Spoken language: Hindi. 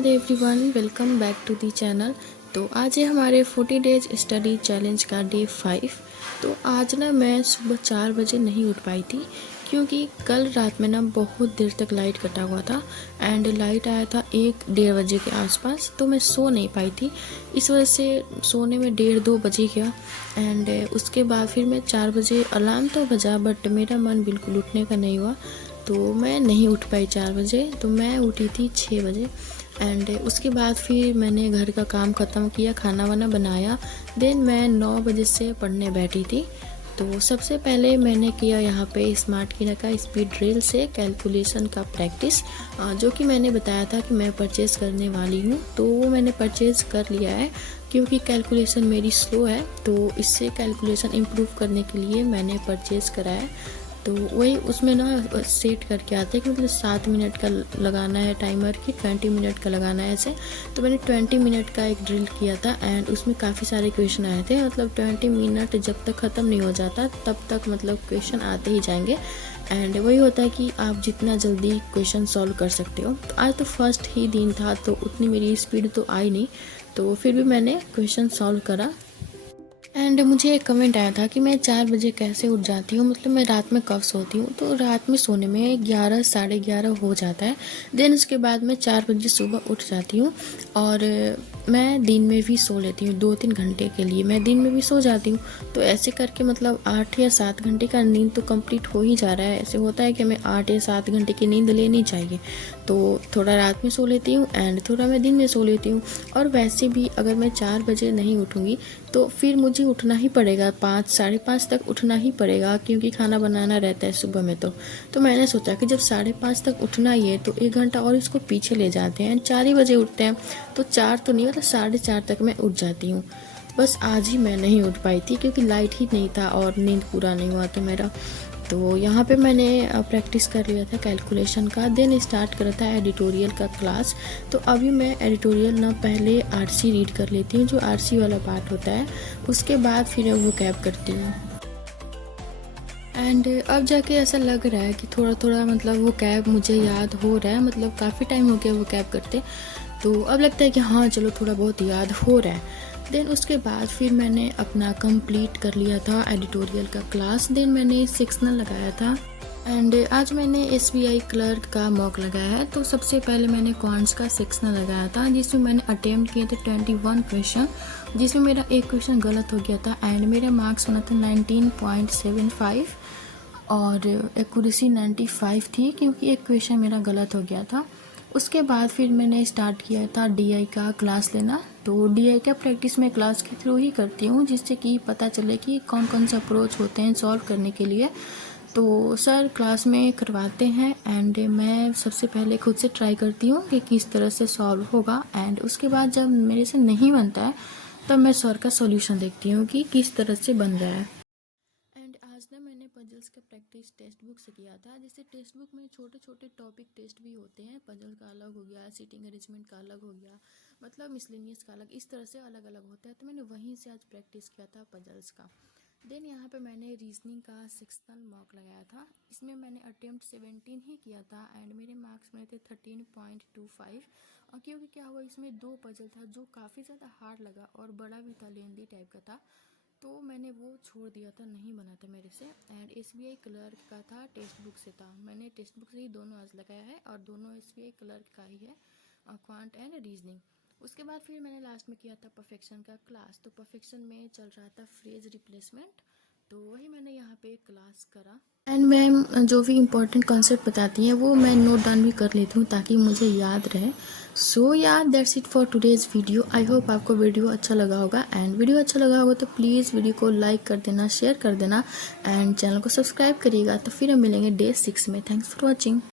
Radhe everyone, welcome back to the channel. तो आज है हमारे 40 डेज स्टडी चैलेंज का डे 5। तो आज ना मैं सुबह 4 बजे नहीं उठ पाई थी क्योंकि कल रात में ना बहुत देर तक लाइट कटा हुआ था एंड लाइट आया था 1-1:30 बजे के आसपास। तो मैं सो नहीं पाई थी, इस वजह से सोने में 1:30-2 बजे गया। एंड उसके बाद फिर मैं 4 बजे अलार्म तो बजा बट मेरा मन बिल्कुल उठने का नहीं हुआ, तो मैं नहीं उठ पाई 4 बजे। तो मैं उठी थी 6 बजे एंड उसके बाद फिर मैंने घर का काम ख़त्म किया, खाना वाना बनाया। देन मैं 9 बजे से पढ़ने बैठी थी। तो सबसे पहले मैंने किया यहाँ पे स्मार्ट किना का स्पीड ड्रिल से कैलकुलेशन का प्रैक्टिस, जो कि मैंने बताया था कि मैं परचेज़ करने वाली हूँ। तो वो मैंने परचेज़ कर लिया है क्योंकि कैलकुलेशन मेरी स्लो है, तो इससे कैलकुलेशन इम्प्रूव करने के लिए मैंने परचेज़ करा है। तो वही उसमें ना सेट करके आते हैं कि मतलब 7 मिनट का लगाना है टाइमर की 20 मिनट का लगाना है ऐसे। तो मैंने 20 मिनट का एक ड्रिल किया था एंड उसमें काफ़ी सारे क्वेश्चन आए थे। मतलब 20 मिनट जब तक ख़त्म नहीं हो जाता तब तक मतलब क्वेश्चन आते ही जाएंगे एंड वही होता है कि आप जितना जल्दी क्वेश्चन सॉल्व कर सकते हो। तो आज तो फर्स्ट ही दिन था तो उतनी मेरी स्पीड तो आई नहीं, तो फिर भी मैंने क्वेश्चन सॉल्व करा। एंड मुझे एक कमेंट आया था कि मैं 4 बजे कैसे उठ जाती हूँ, मतलब मैं रात में कब सोती हूँ। तो रात में सोने में 11 साढ़े 11 हो जाता है। देन उसके बाद मैं 4 बजे सुबह उठ जाती हूँ और मैं दिन में भी सो लेती हूँ 2-3 घंटे के लिए मैं दिन में भी सो जाती हूँ। तो ऐसे करके मतलब 8 या 7 घंटे का नींद तो कंप्लीट हो ही जा रहा है। ऐसे होता है कि हमें 8 या 7 घंटे की नींद लेनी चाहिए। तो थोड़ा रात में सो लेती हूँ एंड थोड़ा मैं दिन में सो लेती हूँ। और वैसे भी अगर मैं 4 बजे नहीं उठूँगी तो फिर मुझे उठना ही पड़ेगा, 5 साढ़े 5 तक उठना ही पड़ेगा क्योंकि खाना बनाना रहता है सुबह में। तो मैंने सोचा कि जब 5:30 तक उठना ही है तो 1 घंटा और इसको पीछे ले जाते हैं, 4 ही बजे उठते हैं। तो 4 तो नहीं मतलब 4:30 तक मैं उठ जाती हूँ। बस आज ही मैं नहीं उठ पाई थी क्योंकि लाइट ही नहीं था और नींद पूरा नहीं हुआ तो मेरा। तो यहाँ पे मैंने प्रैक्टिस कर लिया था कैलकुलेशन का। देन स्टार्ट करा था एडिटोरियल का क्लास। तो अभी मैं एडिटोरियल ना पहले आरसी रीड कर लेती हूँ, जो आरसी वाला पार्ट होता है, उसके बाद फिर वो कैब करती हूँ। एंड अब जाके ऐसा लग रहा है कि थोड़ा थोड़ा मतलब वो कैब मुझे याद हो रहा है, मतलब काफ़ी टाइम हो गया वो कैब करते। तो अब लगता है कि हाँ चलो थोड़ा बहुत याद हो रहा है। देन उसके बाद फिर मैंने अपना कंप्लीट कर लिया था एडिटोरियल का क्लास। देन मैंने सेक्शनल लगाया था एंड आज मैंने एसबीआई क्लर्क का मॉक लगाया है। तो सबसे पहले मैंने क्वांट्स का सेक्शनल लगाया था जिसमें मैंने अटेम्प्ट किए थे 21 क्वेश्चन, जिसमें मेरा एक क्वेश्चन गलत हो गया था एंड मेरा मार्क्स बना था 19.75 और एक्यूरेसी 95 थी क्योंकि एक क्वेश्चन मेरा गलत हो गया था। उसके बाद फिर मैंने स्टार्ट किया था डीआई का क्लास लेना। तो डीआई का प्रैक्टिस मैं क्लास के थ्रू ही करती हूँ जिससे कि पता चले कि कौन कौन से अप्रोच होते हैं सॉल्व करने के लिए। तो सर क्लास में करवाते हैं एंड मैं सबसे पहले खुद से ट्राई करती हूँ कि किस तरह से सॉल्व होगा एंड उसके बाद जब मेरे से नहीं बनता है तब मैं सर का सॉल्यूशन देखती हूँ कि किस तरह से बन रहा है। एंड आज ना मैंने पजल्स का प्रैक्टिस टेक्स्ट बुक से किया था। जैसे टेक्स्ट बुक में छोटे छोटे टॉपिक टेस्ट भी होते हैं, पजल का अलग हो गया, सीटिंग अरेंजमेंट का अलग हो गया, मतलब मिसलेनियस का अलग, इस तरह से अलग अलग होता है। तो मैंने वहीं से आज प्रैक्टिस किया था पजल्स का। देन यहाँ पे मैंने रीजनिंग का सेक्शनल मॉक लगाया था। इसमें मैंने अटेम्प्ट 17 ही किया था एंड मेरे मार्क्स में थे 13.25। और क्योंकि क्या हुआ इसमें 2 पजल था जो काफ़ी ज़्यादा हार्ड लगा और बड़ा भी था, लेंदी टाइप का था, तो मैंने वो छोड़ दिया था, नहीं बना था मेरे से। एंड एसबीआई क्लर्क का था, टेक्स्ट बुक से था। मैंने टेक्स्ट बुक से ही दोनों आज लगाया है और दोनों एसबीआई क्लर्क का ही है, क्वांट एंड रीजनिंग। उसके बाद फिर मैंने लास्ट में किया था परफेक्शन का क्लास। तो परफेक्शन में चल रहा था फ्रेज रिप्लेसमेंट, तो वही मैंने यहाँ पे क्लास करा। एंड मैम जो भी इम्पोर्टेंट कॉन्सेप्ट बताती हैं वो मैं नोट डाउन भी कर लेती हूँ ताकि मुझे याद रहे। सो यार that's it for today's video. I hope आपको वीडियो अच्छा लगा होगा एंड वीडियो अच्छा लगा होगा तो प्लीज़ वीडियो को लाइक कर देना, शेयर कर देना एंड चैनल को सब्सक्राइब करिएगा। तो फिर हम मिलेंगे डे 6 में। Thanks for watching.